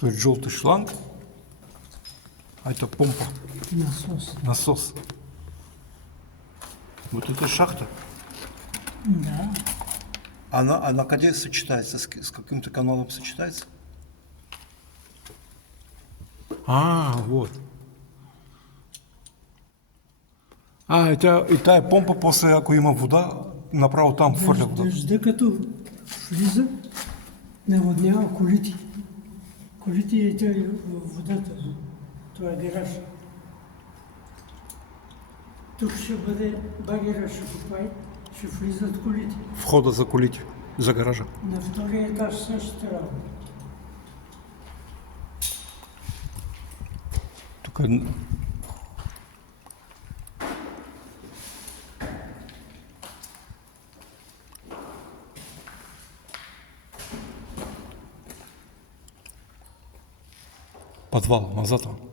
То есть желтый шланг, а это помпа, Насос. насос. Вот это шахта. Да. Она где сочетается? С каким-то каналом сочетается? А, вот. А, и та помпа, после ако има вода, направо там хвърля вода. Дъжда като влиза, наводнява колите. Колите и тя водата. Това е гараж. Тук ще бъде багера, ще купай, ще влизат колите. Входа за колите, за гаража. На втория етаж същата работа. Тук е... Подвал, назад.